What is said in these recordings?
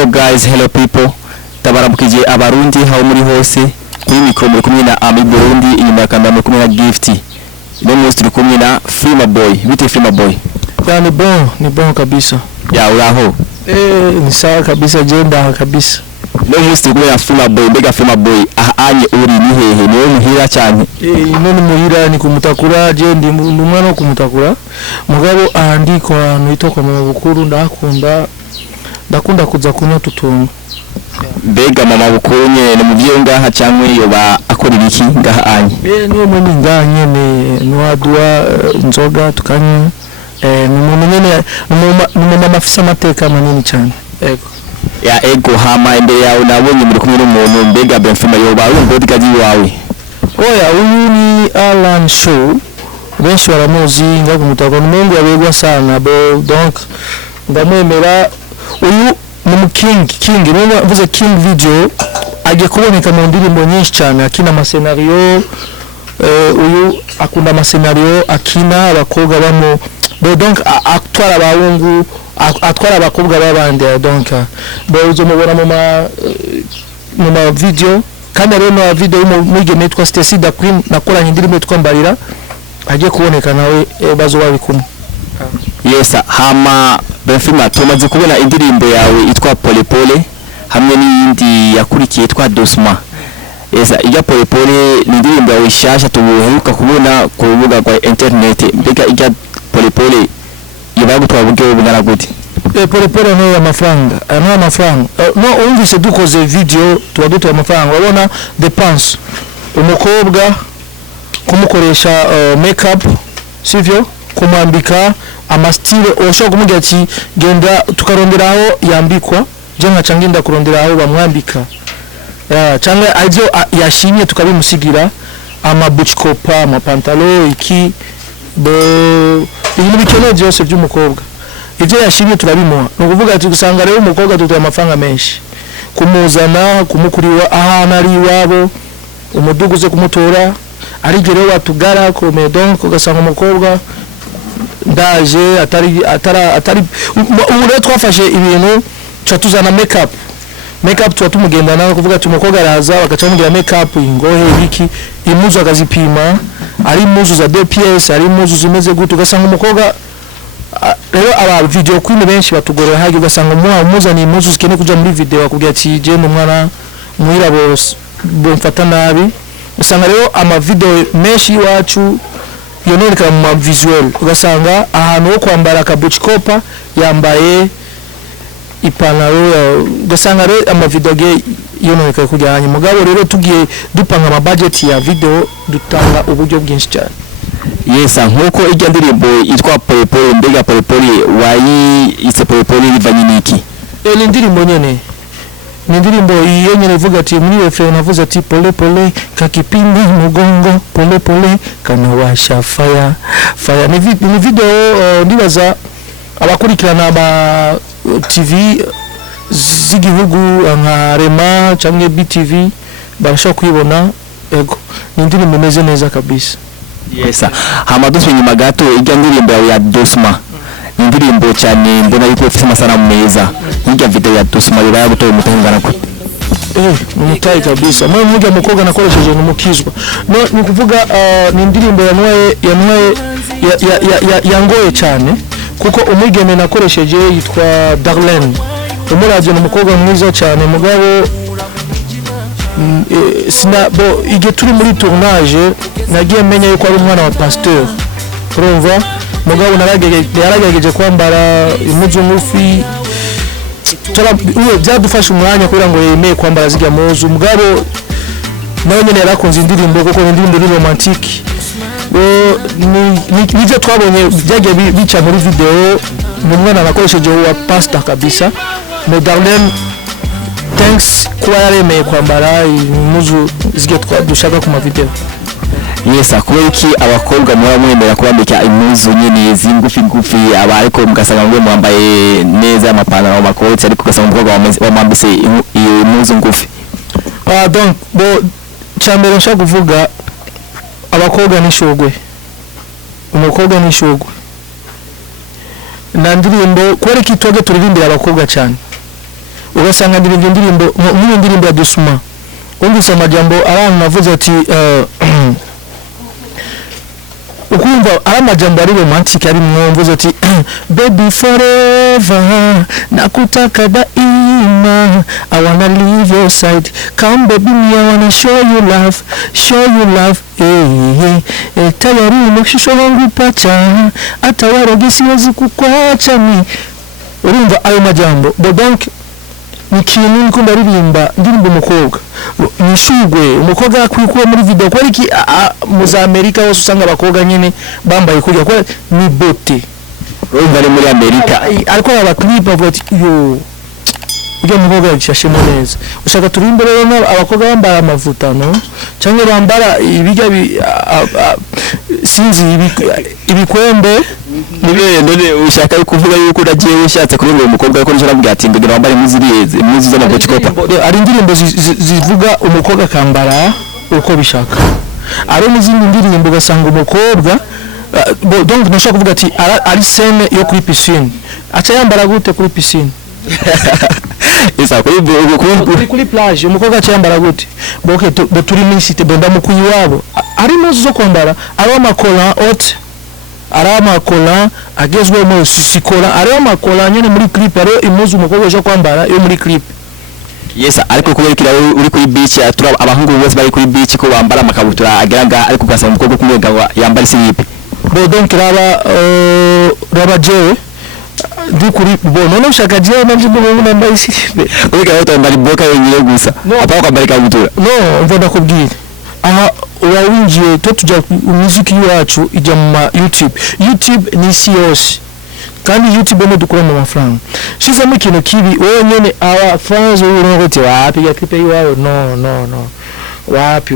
Hello guys, hello people. Tabaramukije abarundi hawo muri hose. Kuri mikro muri kumwe na Ami Burundi, inyuma kanda muri kumwe na Gift. Ino munsi turi kumwe na Filma Boy. Bite Filma Boy? Ya ni bon kabisa. Ya uraho? Ni sawa kabisa, jenda kabisa. Ino munsi turi kumwe na Filma Boy, mbega Filma Boy anye uri ni hehe? Niwe muhira cyane. Ino ni muhira ni kumutakura, je ndi umwana wo kumutakura. Mugabo ahandi ko ahantu hitwa mu bukuru ndakunda kuza kunywa tutunga. Mbega mama bukuru nyene mu byo ngaha cyangwa yoba akora ibiki ngaha anye? Niwe mwenye ngaha nyene nwadua nzoga tukanywa. Ni umuntu nyene ni mama afisa amateka manini cyane. Ya ego hama imbere yawe nabonye muri kumwe n'umuntu mbega Benfima yoba ari bodyguard wawe? Oya uyu ni Alan Show. Benshi baramuzi ngaho mutako n'umuntu yabegwa sana donc ndamwemera. Uyu ni King niba mvuze King Video agiye kuboneka mu ndirimbo nyinshi cyane, akina amasenario. Uyu akunda amasenario, akina abakobwa bamo donc atwara abahungu, atwara abakobwa babandi donc uzo mubona mu ma video. Kandi rero no video mwigeme yitwa Stacy Da Queen nakoranye indirimbo yitwa Mbarira, agiye kuboneka nawe bazo babikuma. Yes, hama Benfima tumaze kubona indirimbo yawe itwa Pole Pole hamwe n'iyindi yakurikiye itwa Dosma. Yes, ijya Pole Pole ni indirimbo yawe shasha tubuheruka kubona ku rubuga rwa internet. Mbega ijya Pole Pole yabagutwa buryo bungana gute? Pole Pole no amafaranga. No amafaranga. No umvise dukoze video tubaduta amafaranga. Wabona dépense. Umukobwa kumukoresha makeup, sivyo? Kumwambika amastile osho kumugira ati genda tukaronderaho yambikwa, je nkacangenda kuronderaho bamwambika. Cyangwa ajo yashimye tukabimusigira ama butchkopa, ama pantalo iki ibintu bikeneye byose by'umukobwa. Ivyo yashimye turabimuha. No kuvuga ati gusanga rero umukobwa tutuye amafaranga menshi. Kumuzana kumukuriwa ahantu ari iwabo, umuduguze kumutora ari gero watugara kome donc ugasanga umukobwa ndaje atari ubu twafashe ibintu cyatuzana makeup twatumugendana kuvuga ati umukobwa araza bagaca bamugira makeup ingohe biki imuzu akazipima, ari imuzu za 2 pièces, ari imuzu zimeze gute, ugasanga umukobwa rero aba video queen benshi batugorera hagi, ugasanga umuza ni imuzu zikene kuja muri video akubwira ati je n'umwana muhira bose bomfata nabi. Usanga rero ama video menshi wacu yonereka mu visual, ugasanga ahantu ho kwambara kabuchkopa yambaye ipantaro, ugasanga rero ama video ge yonereka kujyanye. Mugabo rero tugiye dupanga ama budget ya video dutanga uburyo bwinshi cyane. Yes, nkuko ijya ndirimbo itwa Pole Pole, mbega Pole Pole wayi ise Pole Pole bivanye niki? Ni indirimbo nyene. Ni indirimbo yenyene ivuga ati muri refrain navuze ati pole pole kakipindi mugongo, pole pole kanawasha fire. Ni video ndibaza abakurikirana aba TV z'igihugu nka Rema cyangwa BTV barashaka kuyibona. Ego ni indirimbo imeze neza kabisa. Yes, hama duswe nyuma gato ijya ndirimbo ya Dosma. Ni indirimbo cyane mbona yuko ifite amasanamu meza. Ijya video ya Dosma yaba gutoye umutangana ko umutayi kabisa. Mwe mujya mukobwa nakoresheje n'umukizwa. No ni kuvuga ni indirimbo yangoye cyane kuko umugeme nakoresheje yitwa Darlene. Umuraje n'umukobwa mwiza cyane mugabo sinabo ige turi muri tournage nagiye menya yuko ari umwana wa pasteur. Urumva mugabo naragerageje kwambara imuzu ngufi byadufasha umwanya kugira ngo yemeye kwambara zijya muzu. Mugabo nawe nyene yarakunze indirimbo kuko indirimbo ni romantique. Nivyo twabonye byagiye bica muri video. Ni umwana nakoresheje wa pastor kabisa. Darlene thanks kuba yaremeye kwambara imuzu zige dushaka ku ma video. Yes, akubera iki abakobwa muba mwemera kubambika imuzu nyene zingufi aba ariko mugasanga ngo mwambaye neza amapantaro amakoti ariko ugasanga umukobwa wamambise iyo imuzu ngufi? Donc cyambere nshaka kuvuga abakobwa nishogwe, umukobwa nishogwe. Na ndirimbo kwere kitwage turirimbira abakobwa cyane. ugasanga indirimbo mu ndirimbo ya Dusuma umvise amajambo abantu navuze ati ukumva ari amajambo ari romantic ari mwumvuze ati baby forever nakutaka daima I wanna leave your side come baby me I wanna show you love tayari umeshusho wangu pacha hata waroge siwezi kukwacha mi urumva ayo majambo donc ni kintu niko ndaririmba ndirimba umukobwa nishugwe umukobwa akwikuye muri video kwa iki mu Amerika hose usanga abakobwa nyene bambaye kujya kwa ni bote urumva ari muri Amerika ariko aba clip avoti yo ujya mukobwa yashashemo neza ushaka turimbe rero abakobwa bambara amavuta no cyangwa bambara ibijya sinzi ibikwembe nibe none ushaka kuvuga yuko uragiye ushatse kurenga umukobwa ko nshaka mbwira ati ndegera wambare muzi zana bochikopa ari indirimbo zivuga umukobwa kambara uko bishaka ari n'izindi ndirimbo ugasanga umukobwa donc nashaka kuvuga ati ari scene yo kuri piscine acha yambara gute kuri piscine isa kuri plage umukobwa acha yambara gute boke turi misite bonda mukuyi wabo ari muzo zo kwambara ari amakola haute ari amakola agezwe mu sisikola ari amakola nyene muri clip ari imuzu umukobwa aje kwambara yo muri clip yes ariko kuberekera uri kuri beach atura abahungu bose bari kuri beach ko bambara amakabutura ageraga ariko ugasanga umukobwa kumwega yambara slip donc raba jewe dukuri none ushaka jewe nanje mbona nambaye slip ureka yoto mbari boka yenyire gusa apako kwambara ikabutura no mvona kubwira aha urawinjiye to tujya muziki yacu ijya mu YouTube ni COS kandi YouTube mo dukura mu mafaranga shiza mu kintu kibi wowe nyene aba fans urongote wapi ya clip yiwayo no wapi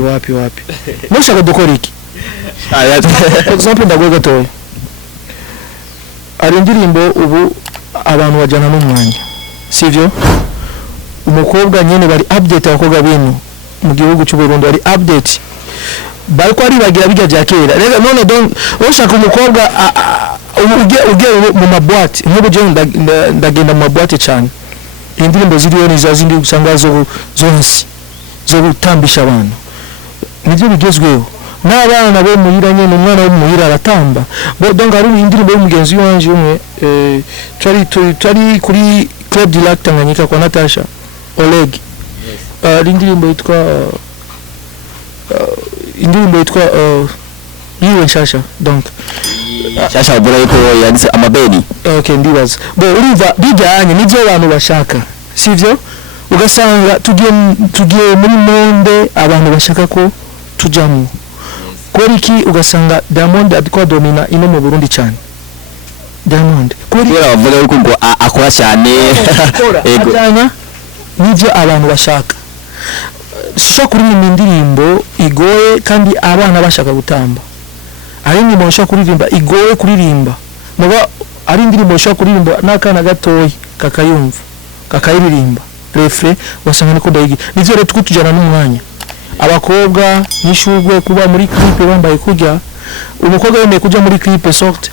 mushaka dukora iki example ndagwega toye ari indirimbo ubu abantu bajana n'umwanya sivyo umukobwa nyene bari update abakobwa binu mu gihugu cy'u Burundi bari update bariko ari bagira bijya bya kera rega none donc ushaka umukobwa uge mu mabwate nk'ubu je ndagenda mu mabwate cyane indirimbo ziriyo ni zazindi usanga zo gutambisha abantu nivyo bigezweho n'abana bo muhira nyene umwana wo muhira aratamba donc ari indirimbo y'umugenzi wanje umwe twari kuri Club du Lac Tanganyika kwa Natasha Oleg indirimbo yitwa yiwe nshasha donc shasha bora yuko yanditse amabeni okay ndibaza uriva bijyanye n'ibyo abantu bashaka sivyo ugasanga tugiye muri monde abantu bashaka ko tujamo koriki ugasanga Diamond adiko domina ino mu Burundi cyane Diamond kuri bavuga yuko ngo akora cyane ego n'ibyo abantu bashaka shisha kuri indirimbo igoye kandi abana bashaka gutamba ari indirimbo bashaka kuririmba igoye kuririmba muba ari indirimbo bashaka kuririmba n'akana gatoyi kakayiririmba refre wasanga niko dayigi nivyo rero tukutujana n'umwanya abakobwa nishurwe kuba muri clip bambaye kujya umukobwa yemeye kujya muri clip sorte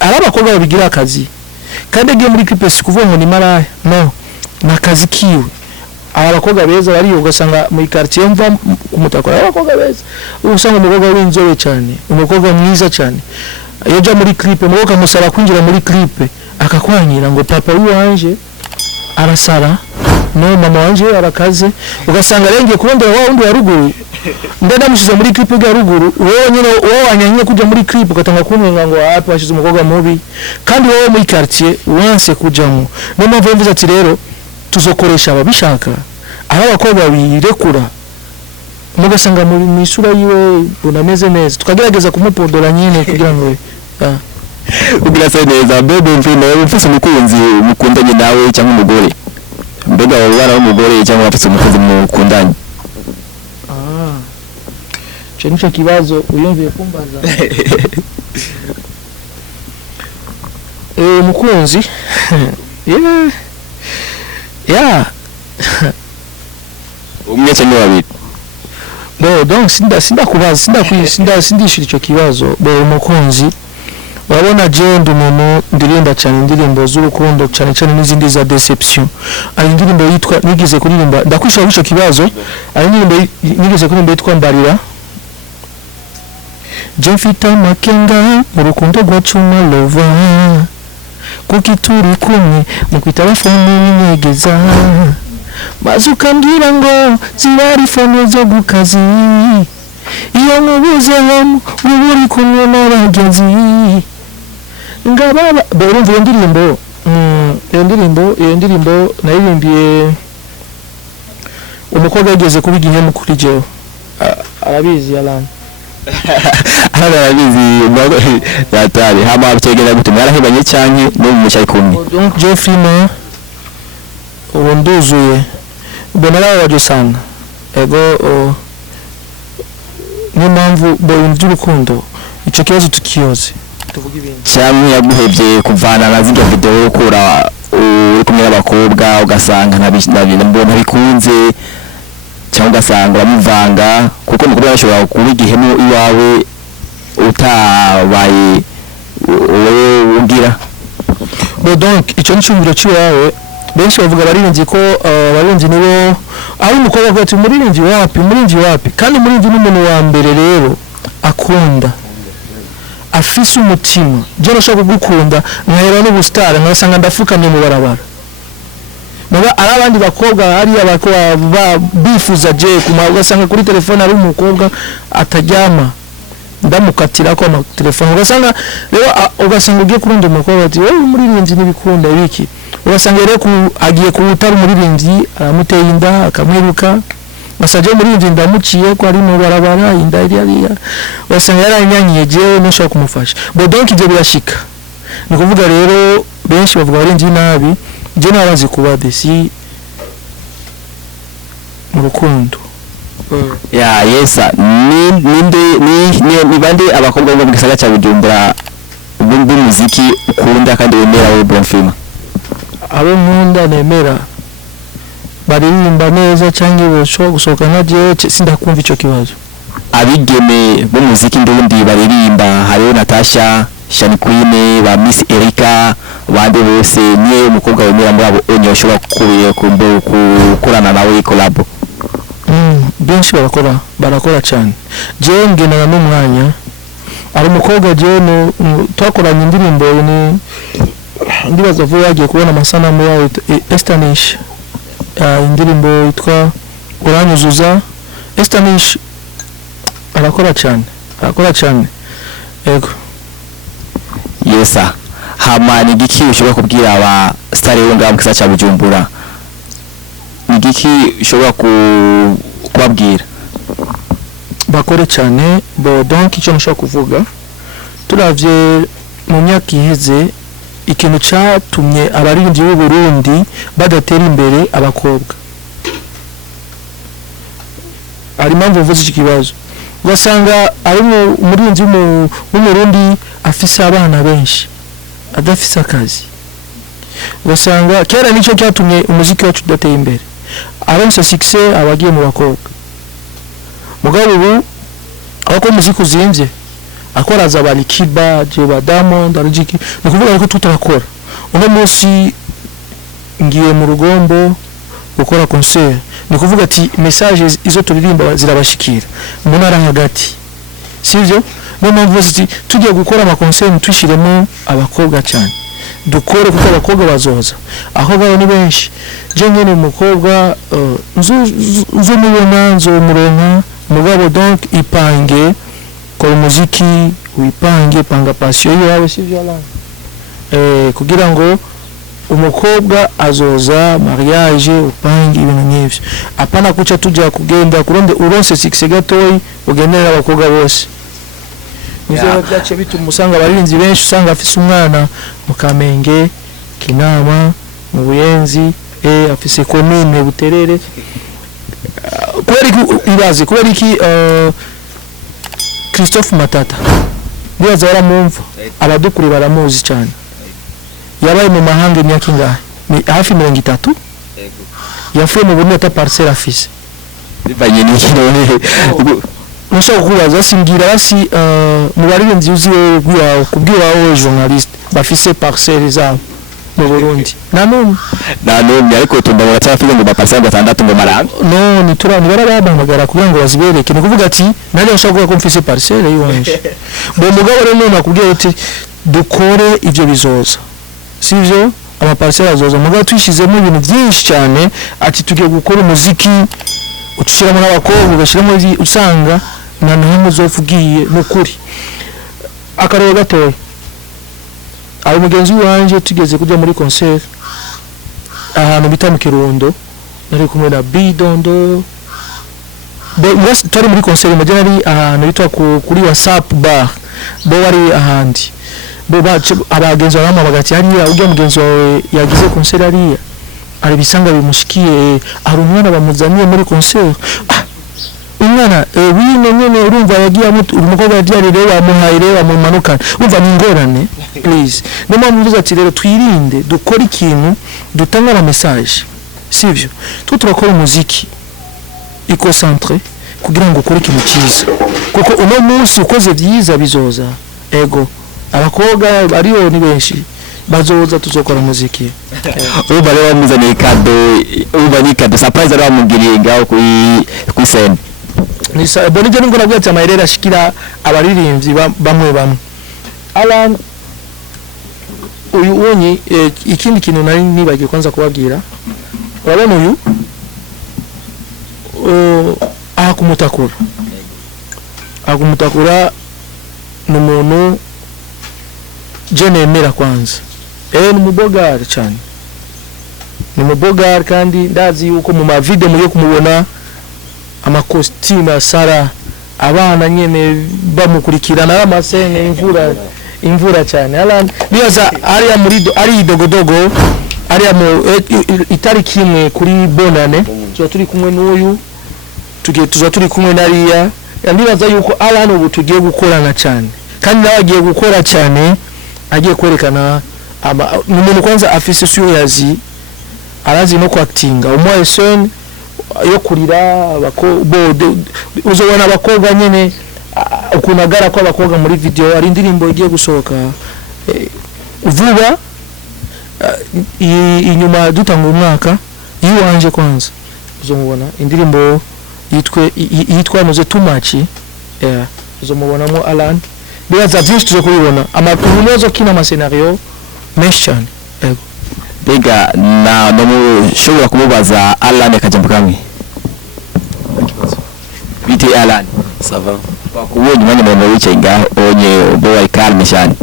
abakobwa babigira akazi kandi agiye muri clip sikuvuga ngo ni maraya no nakazi kiwe abakobwa beza bari ugasanga mu quartier mva kumutakora abakobwa beza usanga umukobwa w'inzobe cyane umukobwa mwiza cyane iyo jya muri clip muboka musaba kwinjira muri clip akakwanyira ngo papa wanje arasara no mama wanje arakaze ugasanga renge kurondera wa wundi wa ruguru ndenda mushize muri clip ya ruguru wowe nyine wowe wanyanye kujya muri clip ugatanga kunenga ngo hapi washize umukobwa mubi kandi wowe muri quartier wanse kujyamo no mpamvu mvuze ati rero tuzokoresha ababishaka aho abakobwa birekura mugasanga mu isura yiwe unameze neza tukagerageza kumupodora nyine kugira ngo kugira se neza bebe mfino ufise umukunzi mukundanye nawe cyangwa umugore mbega wabara w'umugore cyangwa ufise umukunzi mukundanye cyo kibazo uyumviye kumbaza umukunzi yeah umwe cyangwa babiri donc sinda kubaza sindishira icyo kibazo umukunzi urabona je ndi umuntu ndirimba cyane indirimbo z'urukundo cyane cyane n'izindi za deception. Ari indirimbo yitwa nigeze kuririmba ndakwishura bico kibazo, ari indirimbo nigeze kuririmba yitwa Mbarira. Je mfite amakenga mu rukundo rwacu lova kuki turi kumwe mu kwitaba fone y'inyegeza maze ukambwira ngo zibari fone zo gukazi iyo nkubuzeho uba uri kumwe n'abagenzi ngababa urumva iyo ndirimbo nayirimbiye umukobwa yageze kuba igihemu kuri jewe arabizi Alan arabizi yatari hama byegera gute mwarahebanye cyane no mu cyari kumwe donc Geoffrey ma wonduzuye bonara waje sana ego ni mpamvu boyumva by'urukundo icyo kibazo tukiyoze tuvuga ibindi cyane yaguhebye kuvana na zinga video ukura uri kumwe n'abakobwa ugasanga mbona bikunze cyangwa ugasanga uramuvanga kuko mukobwa yashobora kuba igihemu iwawe utabaye wowe ugira donc icyo nicumviro cy'iwawe benshi bavuga barinzi ko barinzi nibo ari umukobwa avuga ati murinzi wapi kandi murinzi n'umuntu wa mbere rero akunda afise umutima je nashaka kugukunda nkahera n'ubustara nkasanga ndafukamye mu barabara muba ari abandi bakobwa hari abakobwa bifuza je kuma ugasanga kuri telefone ari umukobwa atajyama ndamukatira ko na telefone ugasanga rero ugasanga ugiye kurunda umukobwa ati wowe muririnzi nibikunda ibiki ugasanga rero agiye kuwutara umuririnzi aramuteye inda akamwiruka basaje umuririnzi ndamuciye ko ari mu barabara inda iriya ugasanga yaranyanyiye je nashaka kumufasha bo donc ibyo birashika ni kuvuga rero benshi bavuga barinzi nabi je nabazi kuba desi mu rukundo ya yesa ni bande abakobwa bo mu gisagara cya Bujumbura b'umuziki ukunda kandi wemera we Bonfima abo nkunda nemera baririmba neza cyangwa bashobora gusohoka na je sindakumva icyo kibazo abigeme b'umuziki ndundi baririmba hariho Natasha Shani Queen ba Miss Erika bande bose niye umukobwa wemera muri abo onye ushobora kukorana nawe collab benshi barakora cyane je ngenana n'umwanya ari umukobwa je no twakoranye indirimbo ni ndibaza vuba yagiye kubona amasanamu yawe Estanish indirimbo yitwa uranyuzuza Estanish arakora cyane yego yesa hama ni giki ushobora kubwira aba star yo ngaho kisa cya Bujumbura ni giki ushobora kubabwira bakore cyane bo donc icyo nshaka kuvuga turavye mu myaka iheze ikintu cyatumye abaririmbyi b'u Burundi badatera imbere abakobwa ari mpamvu uvuze iki kibazo ugasanga ari umuririmbyi w'umurundi afise abana benshi adafise akazi ugasanga kera nicyo cyatumye umuziki wacu udateye imbere aronse succès abagiye mu bakobwa mugabo ubu abako umuziki uzimvye akora za Balikiba Jeba Diamond arujiki nukuvuga ko tutarakora uno munsi ngiye mu rugombo gukora concert nikuvuga ati messages izo turirimba zirabashikira mu ntara hagati sivyo no mpamvu ziti tugiye gukora ama concert twishiremo abakobwa cyane dukore kuko abakobwa bazoza aho baba ni benshi je nyene umukobwa nzo mubona nzo muronka mugabo donc ipange kwa umuziki wipange panga passion yawe sivyo la kugira ngo umukobwa azoza mariage upange ibintu nk'ivyo apana kuca tujya kugenda kuronde uronse success gatoyi ugenera abakobwa bose Nizera byace bituma usanga abarinzi benshi usanga afise umwana mu Kamenge Kinama mu Buyenzi afise commune Buterere kubera iki Christophe Matata nibaza baramumva abadukuri baramuzi cyane yabaye mu mahanga imyaka ingahe ni hafi 30 yafuye mu Burundi ata parcelle afise bivanye n'ikirone nshaka kubaza singira basi mu baririmbyi uzi wewe kubwira wowe journalist bafise parcelle zabo mu Burundi nanone ariko tumbabura cyafite ngo baparcelle batandatu mu marambi no niturani barabahamagara kugira ngo bazibereke ni kuvuga ati nari nshaka kuvuga ko mfise parcelle yiwanje bo mugabo rero none akubwiye ati dukore ivyo bizoza sivyo amaparcelle azoza mugabo twishizemo ibintu byinshi cyane ati tugiye gukora umuziki ucishiramo n'abakobwa ugashiramo usanga na nahimwe zovugiye n'ukuri akarero gatoya abo mugenzi wanje tugeze kujya muri concert ahantu bita mu Kirundo nari kumwe na Bidondo tari muri concert mu ari ahantu bitwa kuri WhatsApp bar bo wari ahandi bo abagenzi bamama bagati hariya ujya mugenzi wawe yagize concert hariya ari bisanga bimushikiye ari umwana bamuzaniye muri concert umwana wino nyene urumva yagiye umukobwa yagiye bamuhaye bamumanukana umva n'ingorane please nimo mvuze ati rero twirinde dukora ikintu dutanga ama message sivyo turakora umuziki ikocentre kugira ngo ukore ikintu cyiza kuko uno munsi ukoze byiza bizoza ego abakobwa bariyo ni benshi bazoza tuzokora umuziki uba rero bamuzaniye kado surprise ari bamugiriye ngaho kuri scene nisa bonije ngo nabwatse amayerera ashikira abaririmbyi bamwe Alan uyu wonye ikindi kintu nari nibagiye kwanza kubabwira urabona uyu akumutakura n'umuntu je nemera kwanza ni mubogari cyane ni mubogari kandi ndazi yuko mu ma video muri kumubona amakostime Sara abana nyene bamukurikirana amasene imvura cyane nibaza ari dogodogo ari mu itariki imwe kuri bonane tuza turi kumwe n'uyu tuza turi kumwe nariya nibaza yuko Alan ubu tugiye gukorana cyane kandi nawe agiye gukora cyane agiye kwerekana umuntu kwanza afise suriyazi arazi no kwactinga umwese yo kurira uzobona abakobwa nyene ukunagara ko abakobwa muri video ari indirimbo igiye gusohoka vuba inyuma dutanga umwaka yiwanje kwanza uzomubona indirimbo yitwa noze too much uzomubonamo Alan bibaza byinshi tuzo kubibona amakurunezo kina ama scenario menshi cyane ego bega na mushobora kumubaza Alan akajambo kamwe bite Alan sava bakubonye mwanya mwe wicaye ngaho onye bo ari calme cyane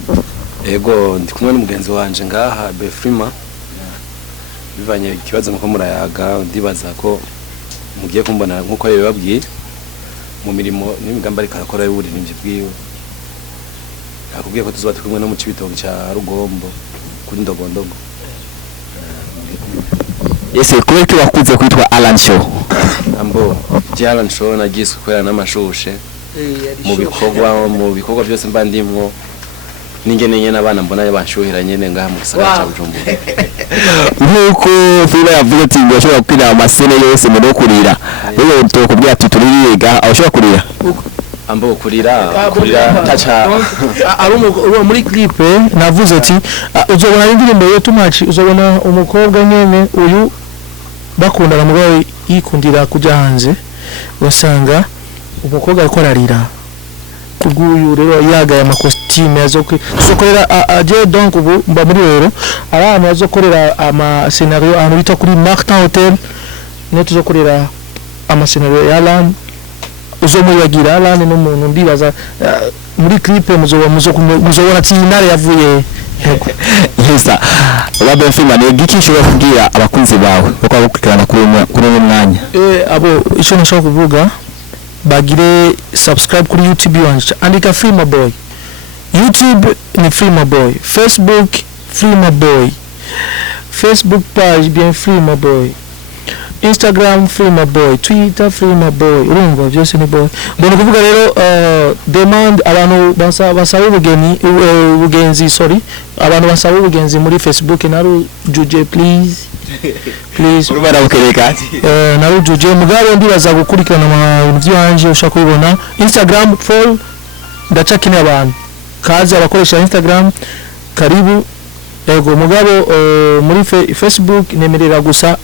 ego ndi kumwe n'umugenzi wanje ngaha Befrima bivanye ikibazo muko murayaga ndibaza ko mugiye kumbona nkuko yababwiye mu mirimo n'imigambi ari karakora y'uburinzi bwiwe akubwiye ko tuzoba tukumwe no mu cibitogo cya Rugombo kuri Ndogondogo ese kubera ko wakuze kwitwa Alan Show ambo Alan Show nagiswe kwera n'amashushe mu bikorwa byose mba ndimwo ningene nyene abana mbona banshuhira nyene ngaha mu gisagara cya Bujumbura nkuko Fila yavuze ati ngo ashobora kwira amasene yose mu dokurira rero tokubwira ati tuririga ashobora kurira ambo kurira tacha muri clip navuze ati uzobona indirimbo yo too much uzobona umukobwa nyene uyu bakundana mugabo yikundira kujya hanze wasanga umukobwa ariko ararira kuguyu rero yagaye amakostime azokorera aje donc ubu mba muri rero abantu azokorera ama scenario ahantu bita kuri Martin Hotel ne tuzokorera ama scenario ya Alan uzomuyagira Alan n'umuntu ndibaza muri clip muzobona ati nare yavuye yesa Robert Fima ne gikishobora kugira abakunzi bawe bako bakurikirana kuri uwo mwanya abo ico nashaka kuvuga bagire subscribe kuri YouTube yanje andika Frima Boy YouTube ni Frima Boy Facebook Frima Boy Facebook page bien Frima Boy Instagram Freema Boy, Twitter Freema Boy, urumva byose ni boy. Mbona kuvuga rero demand abantu basaba ubugenzi sorry, abantu basaba ubugenzi muri Facebook naru juje please. urubara bukereka naru juje mugabo ndibaza gukurikirana mu bintu byanje ushaka kubibona. Instagram follow ndacakine abantu. Kazi abakoresha Instagram karibu ego mugabo muri Facebook nemerera gusa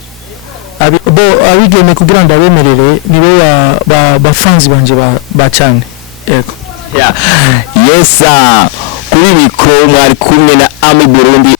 abigeme kugira ngo abemerere nibo bafanzi banje ba cyane ego yes kuri mikro mwari kumwe na Ami Burundi